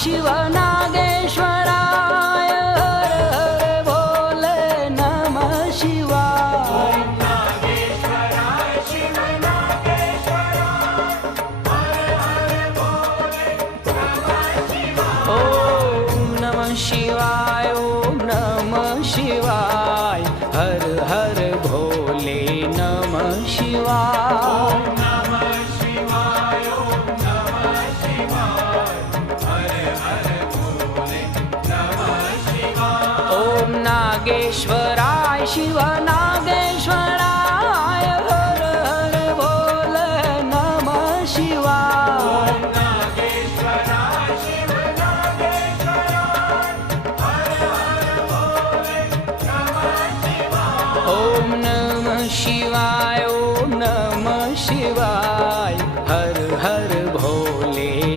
शिव नागेश्वराय हर हर भोले नमः शिवाय। ओम नमः शिवाय ओम नमः शिवाय हर हर भोले नमः शिवाय। ओम नागेश्वराय शिव नागेश्वराय हर हर भोले नमः शिवाय। ओम नमः शिवाय